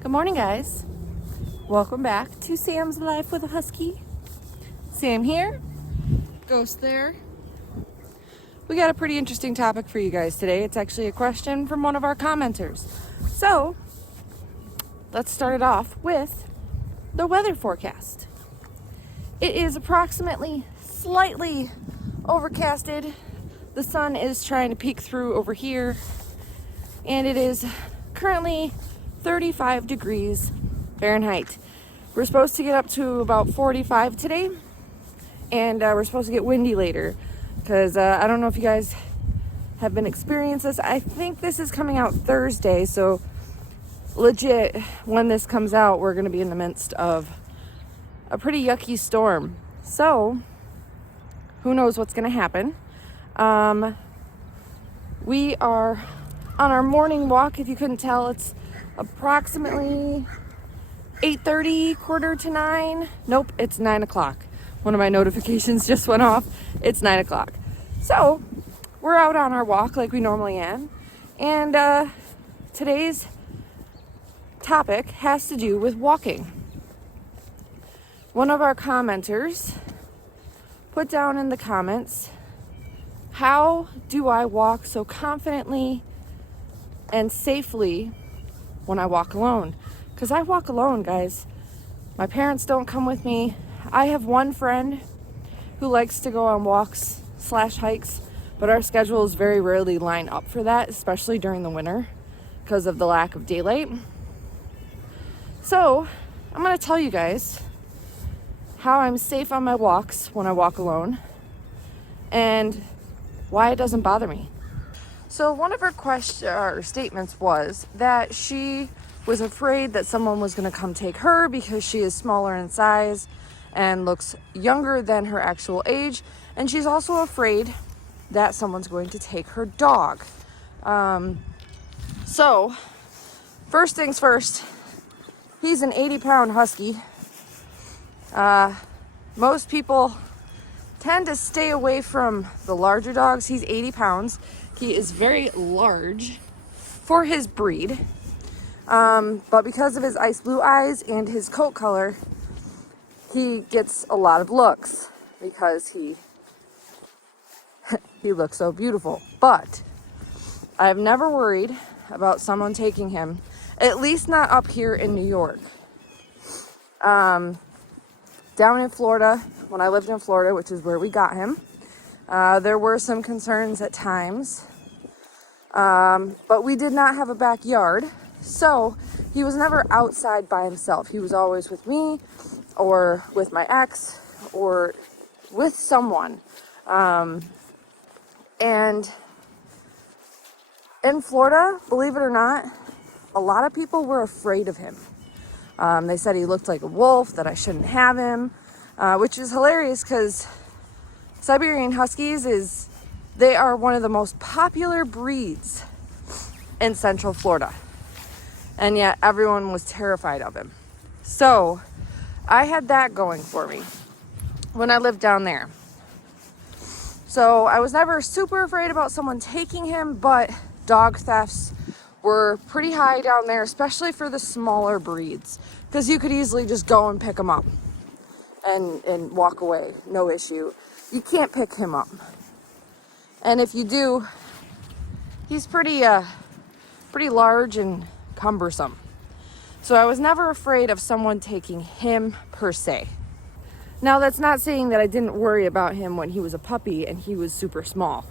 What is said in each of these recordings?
Good morning, guys. Welcome back to Sam's Life with a Husky. Sam here, Ghost there. We got a pretty interesting topic for you guys today. It's actually a question from one of our commenters. So, let's start it off with the weather forecast. It is approximately slightly overcasted. The sun is trying to peek through over here, and it is currently 35 degrees Fahrenheit. We're supposed to get up to about 45 today, and we're supposed to get windy later because I don't know if you guys have been experiencing this. I think this is coming out Thursday, so legit when this comes out, we're going to be in the midst of a pretty yucky storm. So who knows what's going to happen. We are on our morning walk. If you couldn't tell, it's approximately 8:30, 8:45. Nope, it's 9 o'clock. One of my notifications just went off. It's 9 o'clock. So we're out on our walk like we normally am. And today's topic has to do with walking. One of our commenters put down in the comments, how do I walk so confidently and safely when I walk alone? Because I walk alone, guys. My parents don't come with me. I have one friend who likes to go on walks / hikes, but our schedules very rarely line up for that, especially during the winter because of the lack of daylight. So I'm going to tell you guys how I'm safe on my walks when I walk alone and why it doesn't bother me. So one of her statements was that she was afraid that someone was going to come take her because she is smaller in size and looks younger than her actual age. And she's also afraid that someone's going to take her dog. So first things first, he's an 80-pound husky. Most people tend to stay away from the larger dogs. He's 80 pounds. He is very large for his breed. But because of his ice blue eyes and his coat color, he gets a lot of looks because he looks so beautiful. But I've never worried about someone taking him, at least not up here in New York. Down in Florida, when I lived in Florida, which is where we got him, there were some concerns at times. But we did not have a backyard, so he was never outside by himself. He was always with me or with my ex or with someone. And in Florida, believe it or not, a lot of people were afraid of him. They said he looked like a wolf, that I shouldn't have him, which is hilarious because Siberian Huskies they are one of the most popular breeds in Central Florida. And yet everyone was terrified of him. So I had that going for me when I lived down there. So I was never super afraid about someone taking him, but dog thefts were pretty high down there, especially for the smaller breeds, because you could easily just go and pick him up and walk away, no issue. You can't pick him up. And if you do, he's pretty large and cumbersome. So I was never afraid of someone taking him per se. Now that's not saying that I didn't worry about him when he was a puppy and he was super small.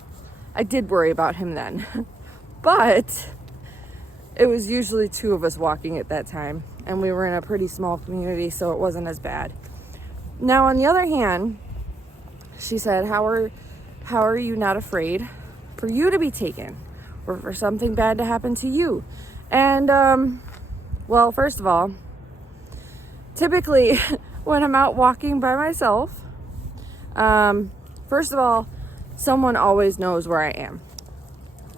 I did worry about him then. But it was usually two of us walking at that time, and we were in a pretty small community, so it wasn't as bad. Now, on the other hand, she said, how are you not afraid for you to be taken or for something bad to happen to you? And, well, first of all, typically when I'm out walking by myself, first of all, someone always knows where I am.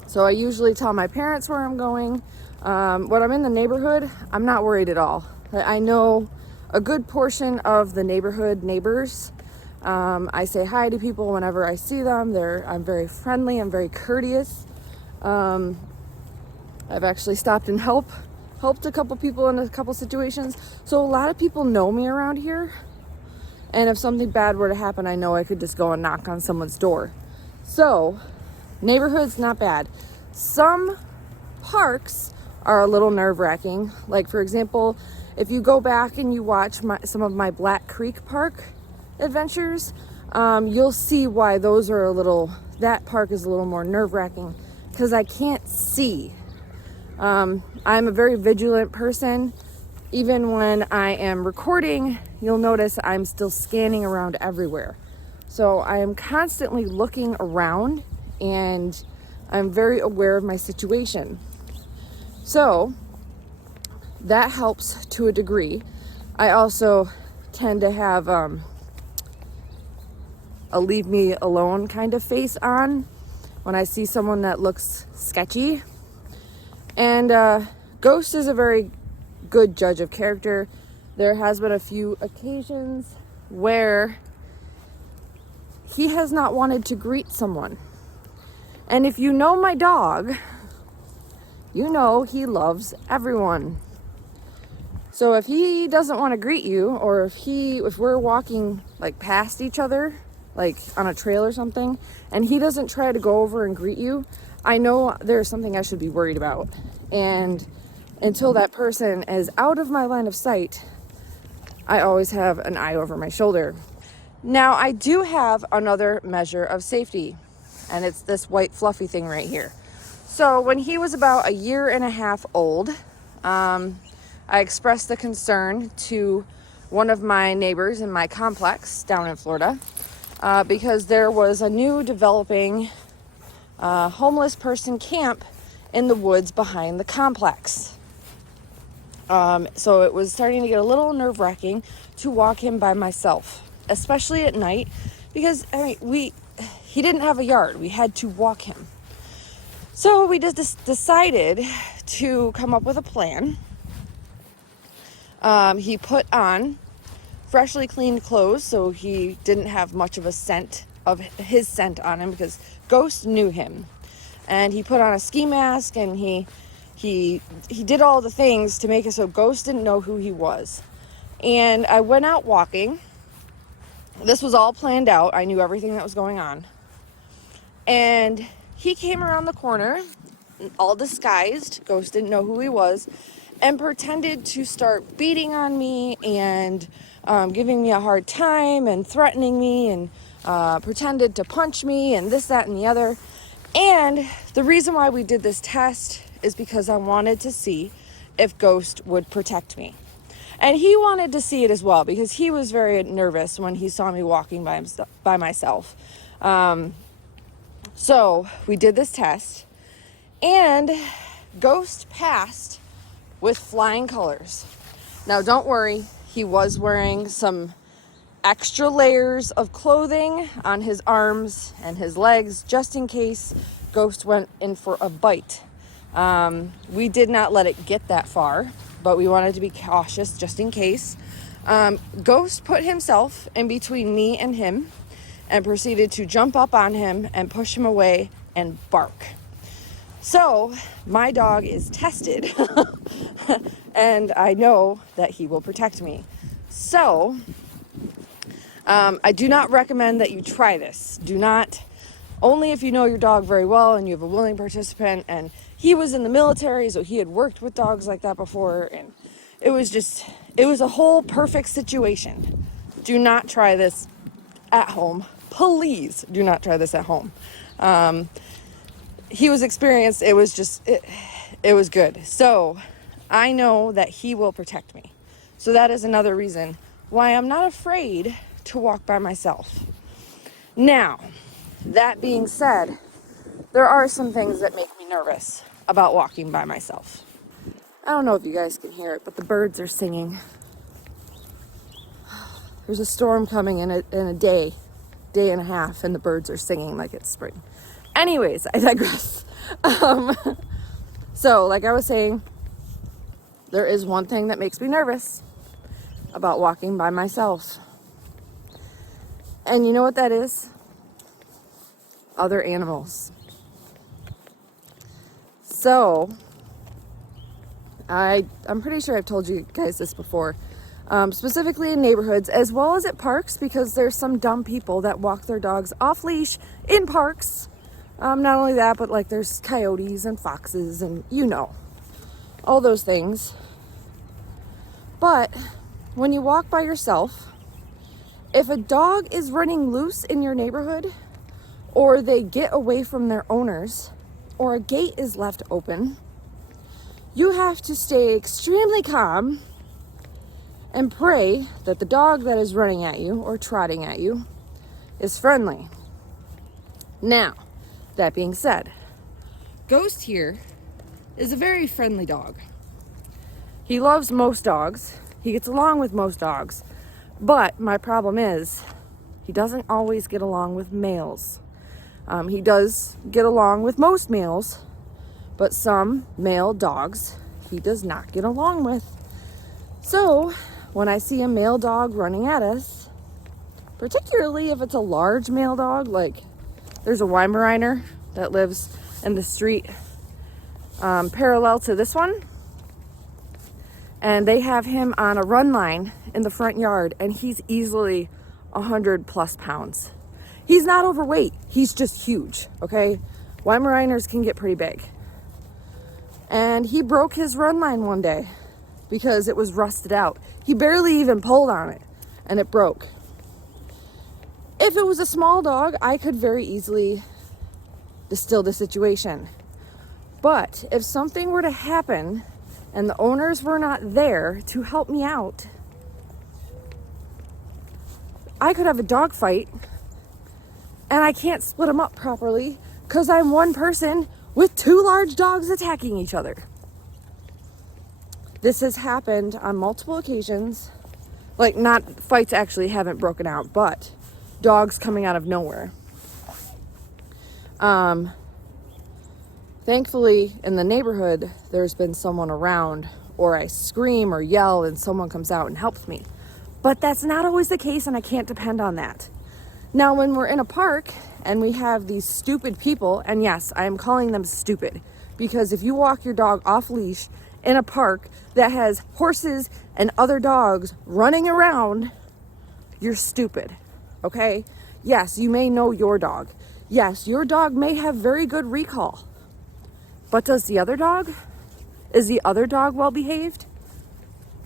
So I usually tell my parents where I'm going. When I'm in the neighborhood, I'm not worried at all. I know a good portion of the neighborhood neighbors. I say hi to people whenever I see them. I'm very friendly. I'm very courteous. I've actually stopped and helped helped a couple people in a couple situations. So a lot of people know me around here. And if something bad were to happen, I know I could just go and knock on someone's door. So neighborhood's not bad. Some parks are a little nerve-wracking. Like, for example, if you go back and you watch some of my Black Creek Park adventures, you'll see why that park is a little more nerve-wracking, because I can't see. I'm a very vigilant person. Even when I am recording, you'll notice I'm still scanning around everywhere. So I am constantly looking around, and I'm very aware of my situation. So that helps to a degree. I also tend to have a leave me alone kind of face on when I see someone that looks sketchy. And Ghost is a very good judge of character. There has been a few occasions where he has not wanted to greet someone. And if you know my dog, you know he loves everyone. So if he doesn't want to greet you, or if we're walking like past each other, like on a trail or something, and he doesn't try to go over and greet you, I know there's something I should be worried about. And until that person is out of my line of sight, I always have an eye over my shoulder. Now, I do have another measure of safety, and it's this white fluffy thing right here. So when he was about 1.5 years old, I expressed the concern to one of my neighbors in my complex down in Florida, because there was a new developing homeless person camp in the woods behind the complex. So it was starting to get a little nerve-wracking to walk him by myself, especially at night, because he didn't have a yard. We had to walk him. So we just decided to come up with a plan. He put on freshly cleaned clothes, so he didn't have much of his scent on him, because Ghost knew him. And he put on a ski mask, and he did all the things to make it so Ghost didn't know who he was. And I went out walking. This was all planned out. I knew everything that was going on. And he came around the corner, all disguised. Ghost didn't know who he was, and pretended to start beating on me and giving me a hard time and threatening me, and pretended to punch me and this, that, and the other. And the reason why we did this test is because I wanted to see if Ghost would protect me. And he wanted to see it as well, because he was very nervous when he saw me walking by myself. So we did this test, and Ghost passed with flying colors. Now, don't worry, he was wearing some extra layers of clothing on his arms and his legs, just in case Ghost went in for a bite. We did not let it get that far, but we wanted to be cautious just in case. Ghost put himself in between me and him and proceeded to jump up on him and push him away and bark. So my dog is tested and I know that he will protect me. So I do not recommend that you try this. Only if you know your dog very well and you have a willing participant, and he was in the military, so he had worked with dogs like that before, and it was a whole perfect situation. Do not try this at home. Please do not try this at home. He was experienced. It was good. So I know that he will protect me. So that is another reason why I'm not afraid to walk by myself. Now, that being said, there are some things that make me nervous about walking by myself. I don't know if you guys can hear it, but the birds are singing. There's a storm coming in a day and a half, and the birds are singing like it's spring. Anyways, I digress. So, like I was saying, there is one thing that makes me nervous about walking by myself. And you know what that is? Other animals. So, I'm pretty sure I've told you guys this before, specifically in neighborhoods as well as at parks, because there's some dumb people that walk their dogs off leash in parks. Not only that, but like there's coyotes and foxes and all those things. But when you walk by yourself, if a dog is running loose in your neighborhood, or they get away from their owners, or a gate is left open, you have to stay extremely calm and pray that the dog that is running at you or trotting at you is friendly. Now, that being said, Ghost here is a very friendly dog. He loves most dogs. He gets along with most dogs. But my problem is he doesn't always get along with males. He does get along with most males, but some male dogs he does not get along with. So when I see a male dog running at us, particularly if it's a large male dog, like there's a Weimaraner that lives in the street parallel to this one, and they have him on a run line in the front yard, and he's easily 100+ pounds. He's not overweight, he's just huge, okay? Weimaraners can get pretty big. And he broke his run line one day because it was rusted out. He barely even pulled on it, and it broke. If it was a small dog, I could very easily distill the situation. But if something were to happen and the owners were not there to help me out, I could have a dog fight, and I can't split them up properly because I'm one person with two large dogs attacking each other. This has happened on multiple occasions. Like, not fights actually haven't broken out, but dogs coming out of nowhere. Thankfully, in the neighborhood, there's been someone around, or I scream or yell and someone comes out and helps me. But that's not always the case, and I can't depend on that. Now, when we're in a park and we have these stupid people, and yes, I am calling them stupid, because if you walk your dog off leash in a park that has horses and other dogs running around, you're stupid, okay? Yes, you may know your dog. Yes, your dog may have very good recall. But does the other dog? Is the other dog well behaved?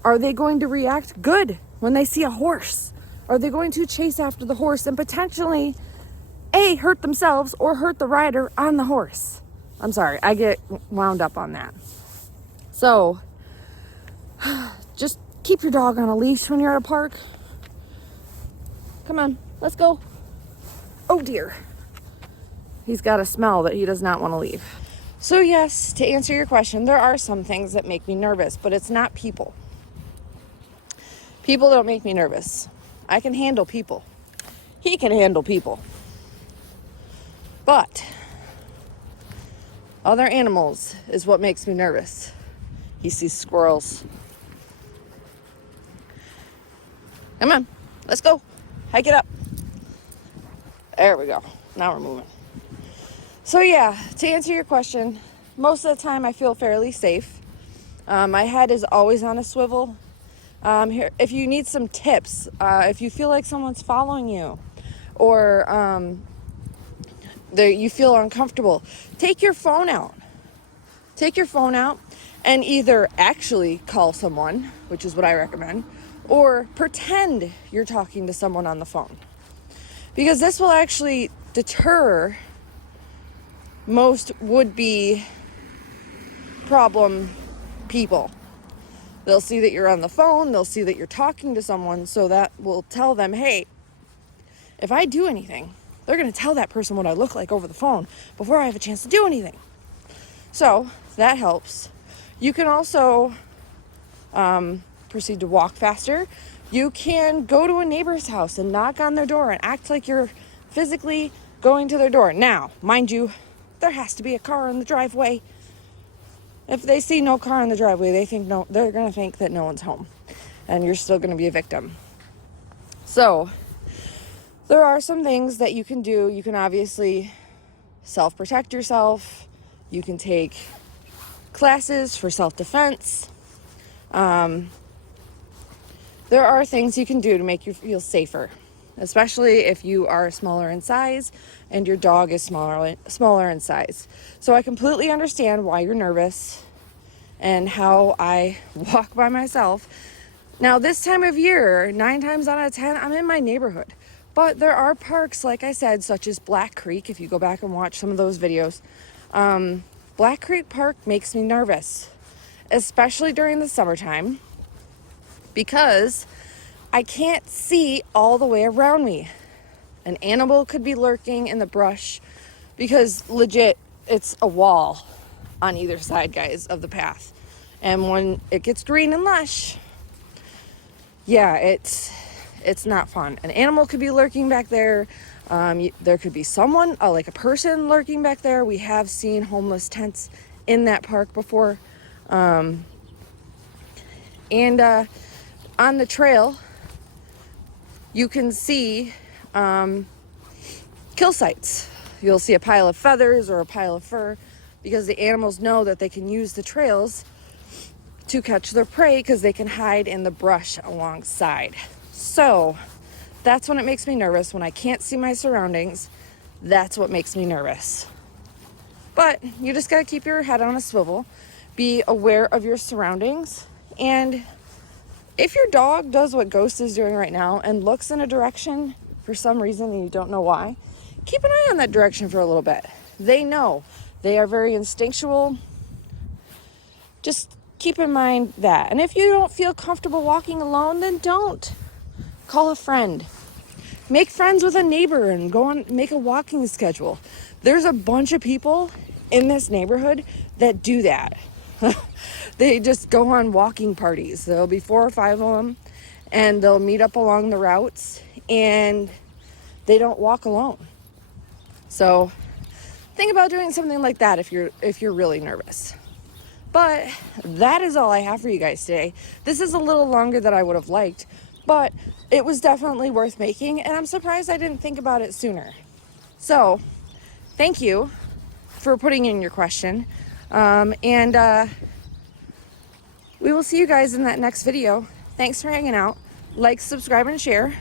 Are they going to react good when they see a horse? Are they going to chase after the horse and potentially hurt themselves or hurt the rider on the horse? I'm sorry, I get wound up on that. So just keep your dog on a leash when you're at a park. Come on, let's go. Oh dear. He's got a smell that he does not want to leave. So yes, to answer your question, there are some things that make me nervous, but it's not people. People don't make me nervous. I can handle people. He can handle people. But other animals is what makes me nervous. He sees squirrels. Come on, let's go. Hike it up. There we go. Now we're moving. So yeah, to answer your question, most of the time I feel fairly safe. My head is always on a swivel. Here, if you need some tips, if you feel like someone's following you, or you feel uncomfortable, take your phone out. Take your phone out and either actually call someone, which is what I recommend, or pretend you're talking to someone on the phone. Because this will actually deter most would-be problem people. They'll see that you're on the phone, they'll see that you're talking to someone, so that will tell them, hey, if I do anything, they're going to tell that person what I look like over the phone before I have a chance to do anything. So that helps. You can also proceed to walk faster. You can go to a neighbor's house and knock on their door and act like you're physically going to their door. Now, mind you, there has to be a car in the driveway. If they see no car in the driveway, they're going to think that no one's home, and you're still going to be a victim. So there are some things that you can do. You can obviously self-protect yourself. You can take classes for self-defense. There are things you can do to make you feel safer, especially if you are smaller in size and your dog is smaller in size. So I completely understand why you're nervous and how I walk by myself. Now, this time of year, 9 times out of 10, I'm in my neighborhood. But there are parks, like I said, such as Black Creek, if you go back and watch some of those videos. Black Creek Park makes me nervous, especially during the summertime, because I can't see all the way around me. An animal could be lurking in the brush because legit, it's a wall on either side, guys, of the path. And when it gets green and lush, yeah, it's not fun. An animal could be lurking back there. There could be someone, like a person lurking back there. We have seen homeless tents in that park before. And on the trail, you can see kill sites. You'll see a pile of feathers or a pile of fur because the animals know that they can use the trails to catch their prey because they can hide in the brush alongside. So that's when it makes me nervous. When I can't see my surroundings, that's what makes me nervous. But you just got to keep your head on a swivel, be aware of your surroundings, and if your dog does what Ghost is doing right now and looks in a direction for some reason and you don't know why, keep an eye on that direction for a little bit. They know. They are very instinctual. Just keep in mind that. And if you don't feel comfortable walking alone, then don't. Call a friend. Make friends with a neighbor and go on, make a walking schedule. There's a bunch of people in this neighborhood that do that. They just go on walking parties. There'll be 4 or 5 of them, and they'll meet up along the routes, and they don't walk alone. So think about doing something like that if you're really nervous. But that is all I have for you guys today. This is a little longer than I would have liked, but it was definitely worth making, and I'm surprised I didn't think about it sooner. So thank you for putting in your question. We will see you guys in that next video. Thanks for hanging out. Like, subscribe, and share.